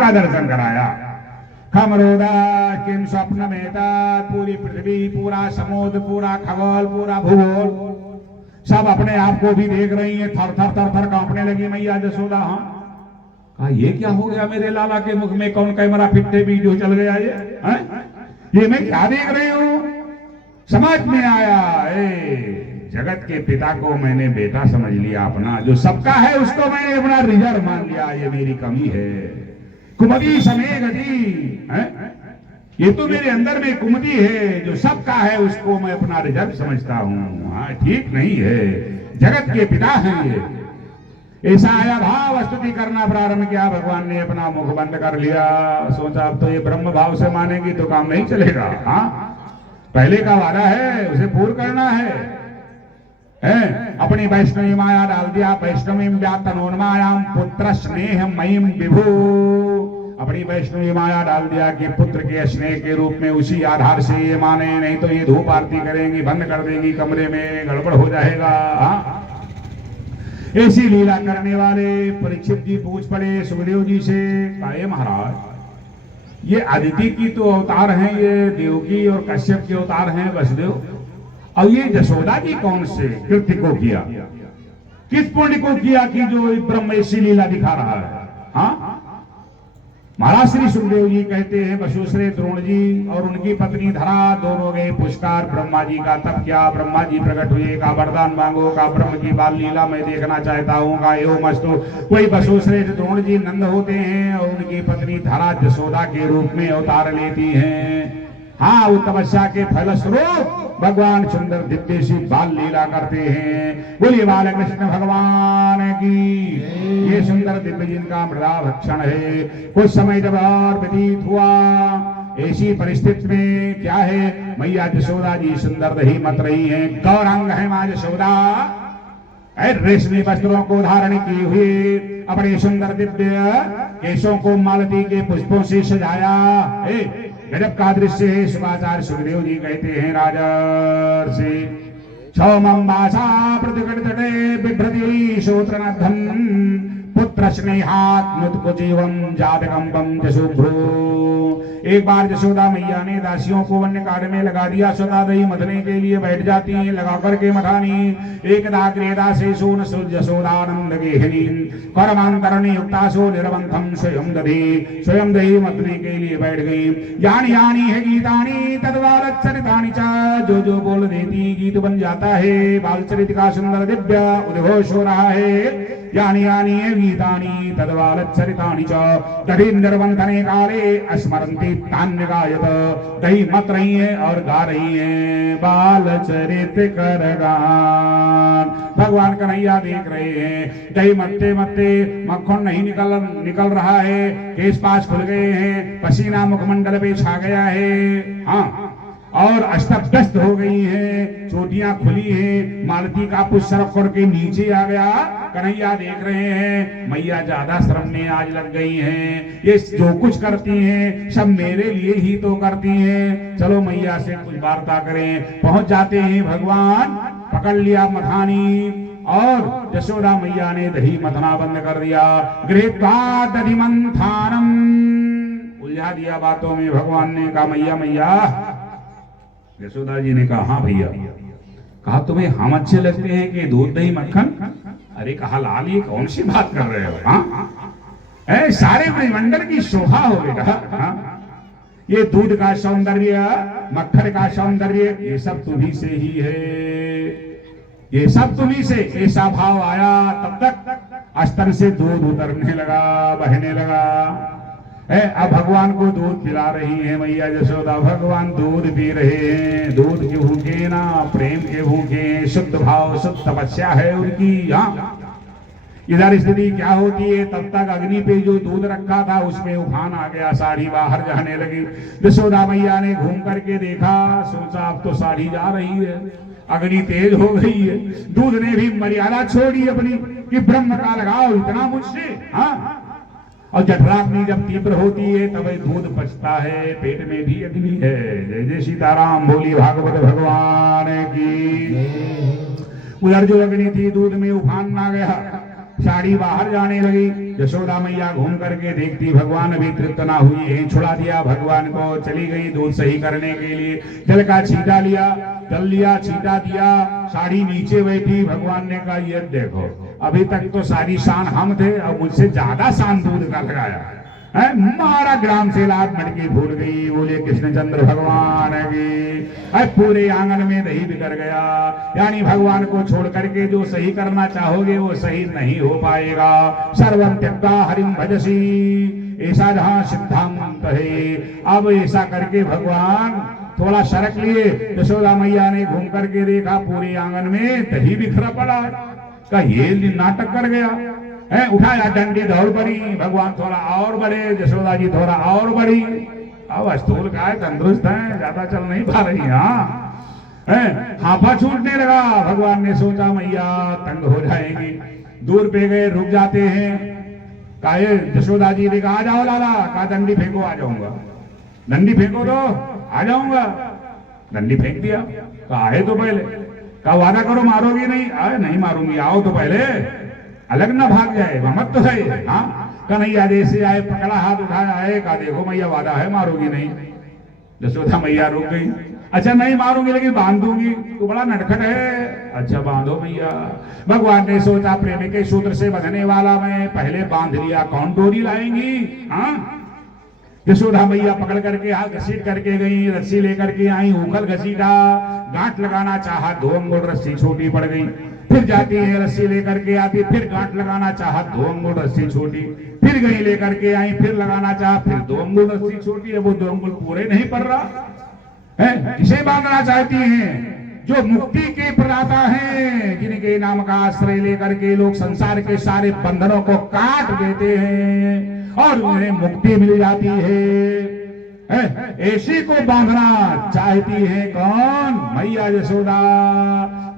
का दर्शन कराया। खमरोदा किम स्वप्न में पूरी पृथ्वी, पूरा समुद्र, पूरा खगोल, पूरा भूगोल सब अपने आप को भी देख रही है। थर थर थर थर कांपने लगी मैया जसोदा। हाँ, कहा ये क्या हो गया मेरे लाला के मुख में, कौन कैमरा फिटते वीडियो चल गया ये मैं क्या देख रही हूं? समझ में आया, जगत के पिता को मैंने बेटा समझ लिया अपना, जो सबका है उसको मैंने अपना रिजर्व मान लिया। ये मेरी कमी है। कुमति समय गति है, ये तो मेरे अंदर में कुमति है, जो सबका है उसको मैं अपना रिजर्व समझता हूं। हाँ, ठीक नहीं है। जगत के पिता हैं ये। ऐसा आया भाव स्तुति करना प्रारंभ किया। भगवान ने अपना मुख बंद कर लिया। सोचा अब तो ये ब्रह्म भाव से मानेगी तो काम नहीं चलेगा। हाँ, पहले का वादा है उसे पूर्ण करना है। अपनी वैष्णवी माया डाल दिया। वैष्णवी व्यातनोन्मायाम पुत्र स्नेह मयिम विभु। अपनी वैष्णवी माया डाल दिया कि पुत्र के स्नेह के रूप में उसी आधार से ये माने, नहीं तो ये धूप आरती करेंगी, बंद कर देगी कमरे में, गड़बड़ हो जाएगा। ऐसी लीला करने वाले परीक्षित जी पूछ पड़े सुखदेव जी से, कहे महाराज ये अदिति की तो अवतार हैं, ये देवकी और कश्यप के अवतार हैं वसुदेव, और ये जसोदा जी कौन से कृत्य को किया, किस पुण्य को किया कि जो ब्रह्म ऐसी लीला दिखा रहा है? हाँ, महाराज श्री सुखदेव जी कहते हैं वसुश्री द्रोण जी और उनकी पत्नी धरा दोनों गए पुष्कर। ब्रह्मा जी का तप किया। ब्रह्मा जी प्रकट हुए, का वरदान मांगो, का ब्रह्म की बाल लीला मैं देखना चाहता हूँ, का एवं मस्तु। कोई वसुश्री द्रोण जी नंद होते हैं और उनकी पत्नी धरा जसोदा के रूप में अवतार लेती हैं। हाँ, वो तपस्या के फलस्वरूप भगवान सुंदर दिव्य सी बाल लीला करते हैं। बोलिए बाल कृष्ण भगवान की। ये सुंदर दिव्य जिनका मृदा भक्षण है। कुछ समय जब और व्यतीत हुआ, ऐसी परिस्थिति में क्या है, मैया जसोदा जी सुंदर दही मत रही हैं। गौरांग है मां जसोदा, रेशमी वस्त्रों को धारण की हुई, अपने सुंदर दिव्य केशों को मालती के पुष्पों से सजाया। गजब का दृश्य है। सुखाचार्य सुखदेव जी कहते हैं राजर्षि क्षौमं वासा प्रतिकट तटे बिभ्रति श्रोत्रनद्धं पुत्र स्नेहात् नुत्कुजीवं जातकंबं जशुभ्रू। एक बार जसोदा मैया ने दासियों को वन्य काट में लगा दिया। स्वतः दही मथने के लिए बैठ जाती हैं, लगा करके मथानी। एकदा क्रीड़ा से सोन जसोदानंद गेहिनी करमांतरणी युक्ता सो निरवंथम स्वयं दही मथने के लिए बैठ गई। यानी यानी है गीतानी तद्वालचरितानि च, जो जो बोल देती गीत बन जाता है। बालचरित का सुंदर दिव्य उद्घोष हो रहा है। यानी यानी है गीतानि तद्वालचरितानि च, दही निर्वंथने काले स्मरन्ति तान्य गायत। दही मत रही है और गा रही है बाल चरित कर गान। भगवान कन्हैया देख रहे हैं। दही मत्ते मत्ते मक्खन नहीं निकल रहा है, केश पास खुल गए हैं, पसीना मुखमंडल पे छा गया है। हाँ, और अस्तव्यस्त हो गई है, चोटियां खुली हैं, मालती का पुष्प सरक करके नीचे आ गया। कन्हैया देख रहे हैं मैया ज्यादा श्रम में आज लग गई हैं। ये जो कुछ करती हैं सब मेरे लिए ही तो करती हैं। चलो मैया से कुछ वार्ता करें। पहुंच जाते हैं भगवान, पकड़ लिया मथानी और जसोदा मैया ने दही मथना बंद कर दिया। गृहीत्वा दधि मंथानम, उलझा दिया बातों में। भगवान ने कहा मैया मैया। यशोदा जी ने कहा हाँ भैया। कहा तुम्हें हम अच्छे लगते हैं कि दूध दही मक्खन? अरे कहा लाल ये कौन सी बात कर रहे हो? हाँ, सारे ब्रह्मांड की शोभा हो बेटा। हाँ, ये दूध का सौंदर्य, मक्खन का सौंदर्य, ये सब तुम्ही से ही है, ये सब तुम्ही से। ऐसा भाव आया तब तक स्तन से दूध उतरने लगा, बहने लगा। अब भगवान को दूध पिला रही है मैया जसोदा। भगवान दूध पी रहे हैं। दूध के भूखे ना, प्रेम के भूखे, शुद्ध भाव शुद्ध तपस्या है उनकी। हाँ, इधर स्थिति क्या होती है, तब तक अग्नि पे जो दूध रखा था उसमें उफान आ गया, साड़ी बाहर जाने लगी। जसोदा मैया ने घूम करके देखा, सोचा अब तो साड़ी जा रही है, अग्नि तेज हो गई है। दूध ने भी मर्यादा छोड़ी अपनी कि ब्रह्म का लगाओ इतना मुझसे। हाँ, और जठराग्नि जब तीव्र होती है तब दूध पचता है, पेट में भी अग्नि है। जय जय सीताराम, बोली भागवत भगवान की। उधर जो अग्नि थी दूध में उफान आ गया। साड़ी बाहर जाने लगी। यशोदा मैया घूम करके देखती भगवान अभी तृप्त ना हुई है, छुड़ा दिया भगवान को, चली गई दूध सही करने के लिए। जल का छींटा लिया, जल लिया, छींटा दिया, साड़ी नीचे बैठी। भगवान ने कहा ये देखो, अभी तक तो सारी शान हम थे, अब मुझसे ज्यादा शान दूध का लगाया है। मारा ग्राम से लात मटकी फूट गई। बोले कृष्णचंद्र भगवान की। पूरे आंगन में दही बिखर गया। यानी भगवान को छोड़ करके जो सही करना चाहोगे वो सही नहीं हो पाएगा। सर्वं त्यक्त्वा हरिं भजसी, ऐसा जहां सिद्धांत है। अब ऐसा करके भगवान थोड़ा सरक लिए। यशोदा मैया ने घूम करके देखा पूरे आंगन में दही बिखरा पड़ा। का ये नाटक कर गया है। उठाया डंडी, दौड़ पड़ी। भगवान थोड़ा और बढ़े, यशोदा जी थोड़ा और बढ़ी। अब स्थूल का है, तंदुरुस्त है, ज्यादा चल नहीं पा रही। हाँ, हाफा छूटने लगा। भगवान ने सोचा मैया तंग हो जाएंगी, दूर पे गए, रुक जाते हैं। कहा यशोदा जी ने कहा आ जाओ लाला। कहा डंडी फेंको, आ जाऊंगा। डंडी फेंको तो आ जाऊंगा। डंडी फेंक दिया। कहा है तो पहले, कहा वादा करो मारोगी नहीं। आए नहीं मारूंगी, आओ तो पहले, अलग ना भाग जाए, मत तो है। हाँ, कन्हैया जैसे आए, पकड़ा, हाथ उठाया है। कहा देखो मैया वादा है मारोगी नहीं। यशोदा मैया रुक गई। अच्छा नहीं मारूंगी लेकिन बांध दूंगी। तो बड़ा नटखट है। अच्छा बांधो मैया। भगवान ने सोचा प्रेम के सूत्र से बंधने वाला मैं, पहले बांध लिया, कौन डोरी लाएंगी। हाँ, यशोदा मैया पकड़ करके हाथ घसीट करके गई, रस्सी लेकर के आई, उखल घसीटा, गांठ लगाना चाहा, 2 अंगुल रस्सी छोटी पड़ गई। फिर जाती है, रस्सी लेकर के आती, फिर गांठ लगाना चाहा, 2 अंगुल रस्सी छोटी। फिर गई लेकर के आई, फिर लगाना चाहा, फिर 2 अंगुल रस्सी छोटी है। वो 2 अंगुल पूरे नहीं पड़ रहा है। किसे बांधना चाहती हैं? जो मुक्ति के प्रदाता हैं, जिनके नाम का आश्रय लेकर के लोग संसार के सारे बंधनों को काट देते हैं और उन्हें मुक्ति मिल जाती है। ऐसी को बांधना चाहती है कौन? मैया यशोदा।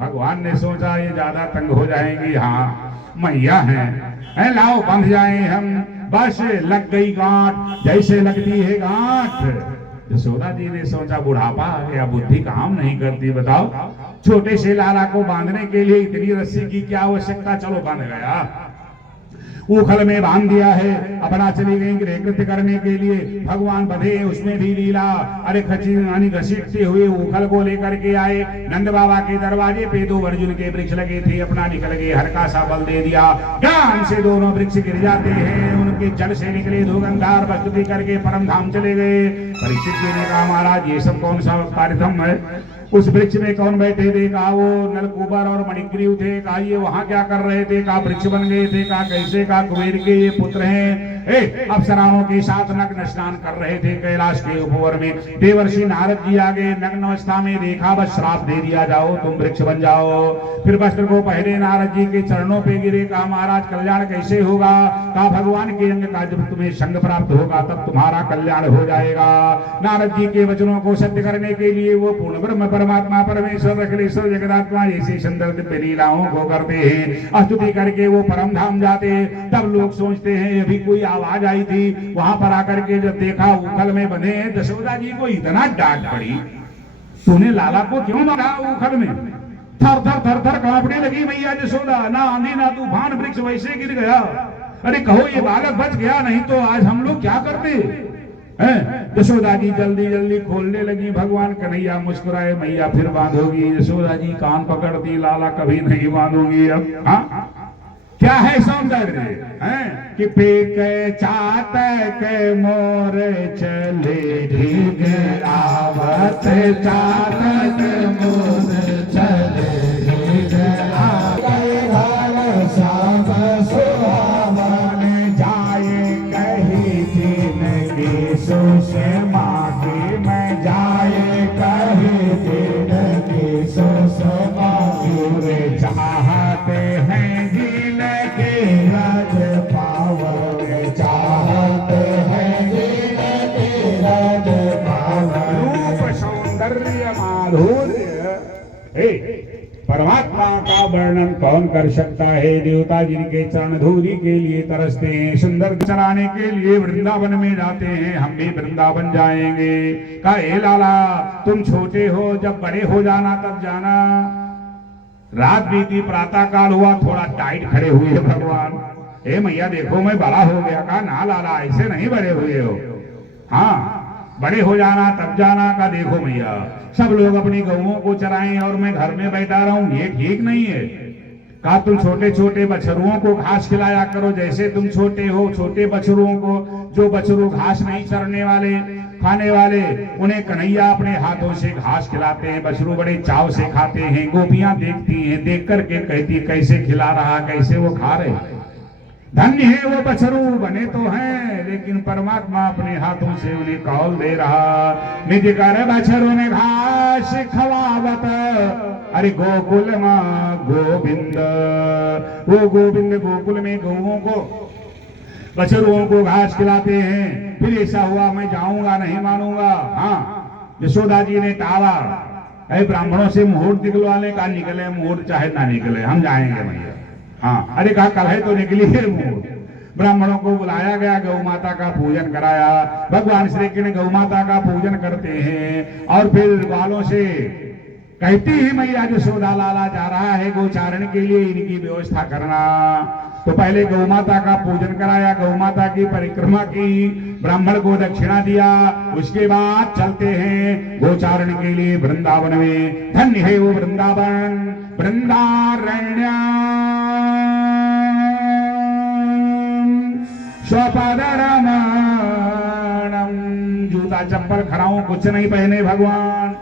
भगवान ने सोचा ये ज्यादा तंग हो जाएंगी। हाँ मैया हैं, लाओ बंध जाए हम। बस लग गई गांठ, जैसे लगती है गांठ। यशोदा जी ने सोचा बुढ़ापा आ गया, बुद्धि काम नहीं करती। बताओ, छोटे से लाला को बांधने के लिए इतनी रस्सी की क्या आवश्यकता? चलो बांध गया, उखल में बांध दिया है। अपना चली गई गृह कृत्य करने के लिए। भगवान बधे, उसमें भी लीला। अरे खची घसीटते हुए उखल को लेकर के आए। नंद बाबा के दरवाजे पे 2 अर्जुन के वृक्ष लगे थे, अपना निकल गए, हल्का सा बल दे दिया, ज्ञान से दोनों वृक्ष गिर जाते हैं। उनके जड़ से निकले 2 गंगार प्रस्तुति करके परम धाम चले गए। परीक्षित जी ने कहा महाराज ये सब कौन सा कार्यक्रम है? उस वृक्ष में कौन बैठे थे? कहा वो नलकुबर और मणिग्रीव थे। कहा ये वहां क्या कर रहे थे? कहा वृक्ष बन गए थे। कहा कैसे? कहा कुबेर के ये पुत्र हैं, अप्सराओं के साथ नग्न स्नान कर रहे थे कैलाश के उपवर में। देवर्षि नारद जी आ गए, नग्न अवस्था में देखा, बस श्राप दे दिया, जाओ तुम वृक्ष बन जाओ। फिर वस्त्र को पहले नारद जी के चरणों पे गिरे। कहा महाराज कल्याण कैसे होगा? कहा भगवान के अंग का जब तुम्हें संग प्राप्त होगा तब तुम्हारा कल्याण हो जाएगा। नारद जी के वचनों को सत्य करने के लिए वो पूर्ण ब्रह्म परमात्मा परमेश्वर अखिलेश्वर जगदात्मा ऐसी सुंदर दिव्य लीलाओं को करते हैं। स्तुति करके वो परम धाम जाते। तब लोग सोचते हैं अभी कोई आवाज आई थी। वहां पर आकर के जब देखा उखल में बंधे हैं, यशोदा जी को इतना डांट पड़ी, तूने लाला को क्यों बांधा उखल में? थर थर थर थर कांपने लगी मैया यशोदा। ना आंधी ना तूफान, वृक्ष वैसे गिर गया। अरे कहो ये बालक बच गया, नहीं तो आज हम लोग क्या करते? यशोदा जी जल्दी जल्दी खोलने लगी। भगवान कन्हैया मुस्कुराए, मैया फिर बांधोगी? यशोदा जी कान पकड़ती, लाला कभी नहीं बांधूंगी। अब हाँ क्या है सौंदर्य कि पेक चातक मोर चले ढीग आवत, चातक मोर चले ढीग आवत, सब सुहावन जाए कही दिन की सुषमा की, मैं जाए कही दिन की सुषमा की। चाहते हैं परमात्मा का वर्णन कौन कर सकता है? देवता जिनके चरण धूलि के लिए तरसते हैं, सुंदर चराने के लिए वृंदावन में जाते हैं। हम भी वृंदावन जाएंगे। कहा ए लाला तुम छोटे हो, जब बड़े हो जाना तब जाना। रात बीती, प्रातः काल हुआ, थोड़ा टाइट खड़े हुए हैं भगवान। हे मैया देखो मैं बड़ा हो गया। कहा ना लाला ऐसे नहीं बड़े हुए हो, हाँ बड़े हो जाना तब जाना। का देखो मैया सब लोग अपनी गऊओं को चराएं और मैं घर में बैठा रहूं, ये ठीक नहीं है। कहा तुम छोटे छोटे बछरुओं को घास खिलाया करो, जैसे तुम छोटे हो छोटे बछरुओं को, जो बछरू घास नहीं चरने वाले खाने वाले, उन्हें कन्हैया अपने हाथों से घास खिलाते हैं। बछरू बड़े चाव से खाते हैं। गोपियां देखती हैं, देख करके कहती कैसे खिला रहा, कैसे वो खा रहे। धन्य है वो बछरू, बने तो हैं लेकिन परमात्मा अपने हाथों से उन्हें कौल दे रहा। निज कर बछरू ने घास खवावत, अरे गोकुल मां गोविंद। वो गोविंद गोकुल में गौओं को बछरुओं को घास खिलाते हैं। फिर ऐसा हुआ मैं जाऊंगा नहीं मानूंगा। हाँ यशोदा जी ने टाला, अरे ब्राह्मणों से मुहूर्त निकलवाने का, निकले मुहूर्त चाहे ना निकले हम जाएंगे भैया। हाँ अरे कहा कल है तो निकली है मुहूर्त। ब्राह्मणों को बुलाया गया, गौ माता का पूजन कराया। भगवान श्री कृष्ण गौ माता का पूजन करते हैं और फिर ग्वालों से कहती है मैया यशोदा लाला जा रहा है गोचारण के लिए, इनकी व्यवस्था करना। तो पहले गौ माता का पूजन कराया, गौ माता की परिक्रमा की, ब्राह्मण को दक्षिणा दिया। उसके बाद चलते हैं गोचारण के लिए वृंदावन में। धन्य है वो वृंदावन, वृंदारण्य स्वपदरमणम। जूता चप्पल खड़ाऊं कुछ नहीं पहने भगवान,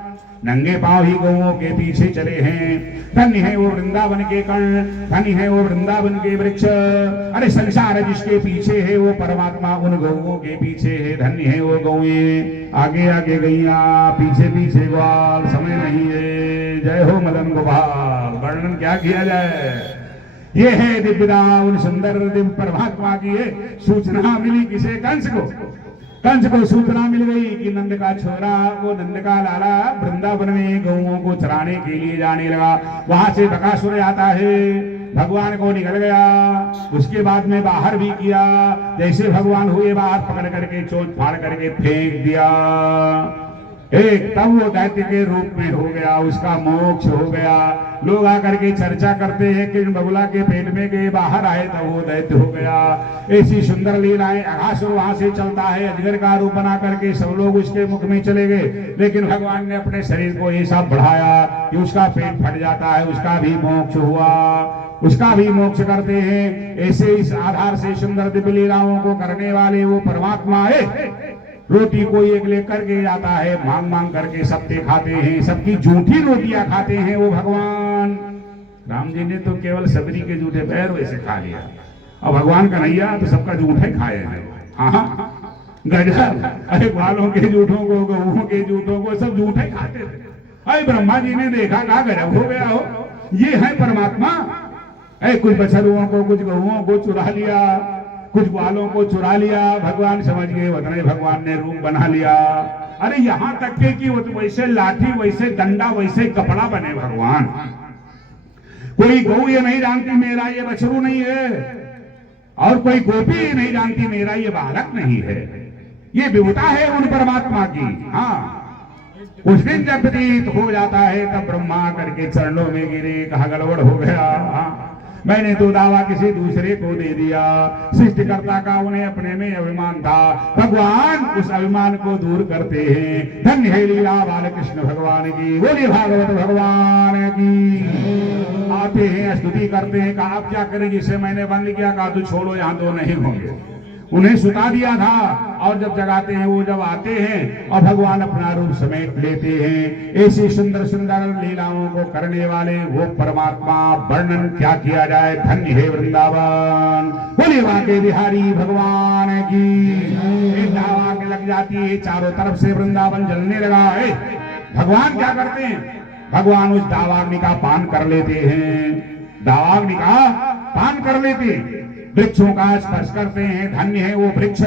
नंगे पांव ही गौओं के पीछे चले हैं। धन्य है वो वृंदावन के कर्ण, धन्य है वो वृंदावन के वृक्ष। अरे संसार जिसके पीछे है वो परमात्मा उन गौओं के पीछे है। धन्य है वो गौएं, आगे आगे गैया, पीछे पीछे ग्वाल, समय नहीं है। जय हो मदन गोपाल। वर्णन क्या किया जाए। ये है दिव्यता उन सुंदर दिव्य परमात्मा की। है सूचना मिली किसे, कंस को। कंस को सूचना मिल गई कि नंद का छोरा, वो नंद का लाला वृंदावन में गौओं को चराने के लिए जाने लगा। वहां से बकासुर आता है, भगवान को निकल गया। उसके बाद में बाहर भी किया, जैसे भगवान हुए बाहर पकड़ करके चोट फाड़ करके फेंक दिया। एक तब वो दैत्य के रूप में हो गया, उसका मोक्ष हो गया। लोग आकर के चर्चा करते हैं कि बगुला के पेट में गए, बाहर आए तब वो दैत्य हो गया। ऐसी सुंदर लीलाएं। अघासुर वहां से चलता है, अजगर का रूप बना करके सब लोग उसके मुख में चले गए, लेकिन भगवान ने अपने शरीर को ऐसा बढ़ाया कि उसका पेट फट जाता है, उसका भी मोक्ष हुआ, उसका भी मोक्ष करते हैं। ऐसे इस आधार से सुंदर दिव्य लीलाओं को करने वाले वो परमात्मा है। रोटी कोई एक लेकर के जाता है, मांग मांग करके सबके खाते हैं, सबकी झूठी रोटियां खाते हैं वो भगवान। राम जी ने तो केवल सबरी के जूठे पैर वैसे खा लिया, और भगवान कन्हैया तो सबका जूठे खाए हैं। हाँ गजब। अरे ग्वालों के जूठों को, गऊओं के जूठों को सब जूठे खाते थे। अरे ब्रह्मा जी ने देखा, कहा गजब हो गया हो, ये है परमात्मा। अरे कुछ बछरुओं को, कुछ गऊओं को चुरा लिया, कुछ ग्वालों को चुरा लिया। भगवान समझ गए वतने भगवान ने रूप बना लिया। अरे यहां तक के कि वैसे लाठी, वैसे डंडा, वैसे कपड़ा बने भगवान। कोई गौ ये नहीं जानती मेरा ये बछरू नहीं है, और कोई गोपी ये नहीं जानती मेरा ये बालक नहीं है। ये विभुता है उन परमात्मा की। हाँ उस दिन जब व्यतीत हो जाता है तब ब्रह्मा करके चरणों में गिरे, कहा गड़बड़ हो गया। हाँ मैंने तो दावा किसी दूसरे को दे दिया। सृष्टिकर्ता का उन्हें अपने में अभिमान था, भगवान उस अभिमान को दूर करते हैं। धन्य है लीला बाल कृष्ण भगवान की। बोलिए भागवत भगवान की। आते हैं स्तुति करते हैं, कहा आप क्या करें जिसे मैंने बंद किया। कहा तू छोड़ो, यहाँ तो नहीं होंगे। उन्हें सुता दिया था, और जब जगाते हैं वो जब आते हैं और भगवान अपना रूप समेट लेते हैं। ऐसी सुंदर सुंदर लीलाओं को करने वाले वो परमात्मा, वर्णन क्या किया जाए। धन्य है वृंदावन। बोलिए वाके बिहारी भगवान की। एक दावा के लग जाती है, चारों तरफ से वृंदावन जलने लगा है। भगवान क्या करते हैं, भगवान उस दावाग्नि का पान कर लेते हैं। दावाग्नि का पान कर लेते हैं। वृक्षों का स्पर्श करते हैं। धन्य है वो वृक्ष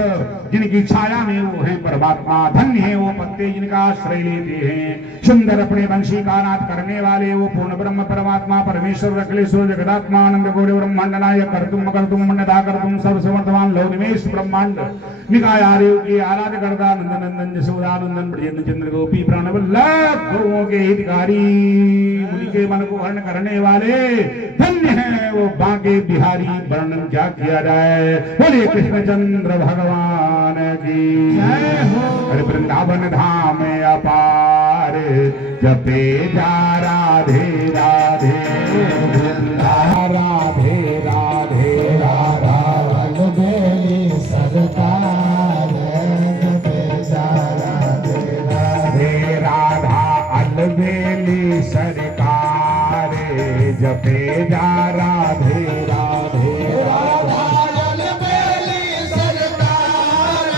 जिनकी छाया में वो है परमात्मा। धन्य है वो पत्ते जिनका आश्रय लेते हैं। सुंदर अपने वंशी का नाथ करने वाले वो पूर्ण ब्रह्म परमात्मा परमेश्वर अखिलेश्वर जगदात्मा आनंद गौरी ब्रह्मांड नायक कर्तुम कर्तुम मन्नदा कर्तुम सर्व समर्थवान लौ निमेश ब्रह्मांड निकाय आर्यों की आराध्य करता नंदन यशोदानंदन ब्रजेंद्र चंद्र गोपी प्राणवल्लभ गौओं के हितकारी मुनि के मन को हरण करने वाले धन्य है वो बांके बिहारी। वर्णन क्या किया जाए। बोले कृष्णचंद्र भगवान की जय हो। अरे वृंदावन धाम अपार जपे जा राधे राधे राधे राधे राधा बेली सरकार जपे जा राधे राधे राधा अलबेली सरकार जपे जा राधे राधे राधा अलबेली सरकार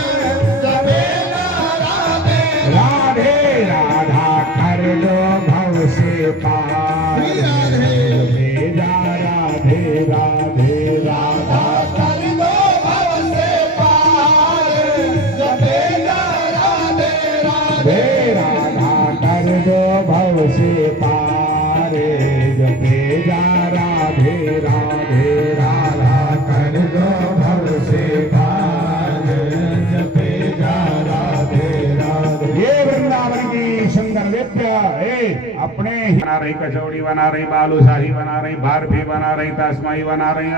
जपे जा राधे राधे राधा कर लो भव से पार जपे जा राधे राधे राधा कर लो भव से पार जपे जा राधे राधे राधा कर लो भव से पार जपे जा राधे राधे राधा कर लो भव से पार जपे जा राधे राधे। ये वृंदावन की सुंदर नृत्य अपने ही बना रही, कचौड़ी बना रही, बालूशाही बना रही, बर्फी बना रही, तस्माई बना रही,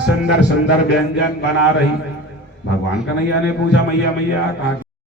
सुंदर सुंदर व्यंजन बना रही। भगवान कन्हैया ने पूछा मैया मैया कहाँ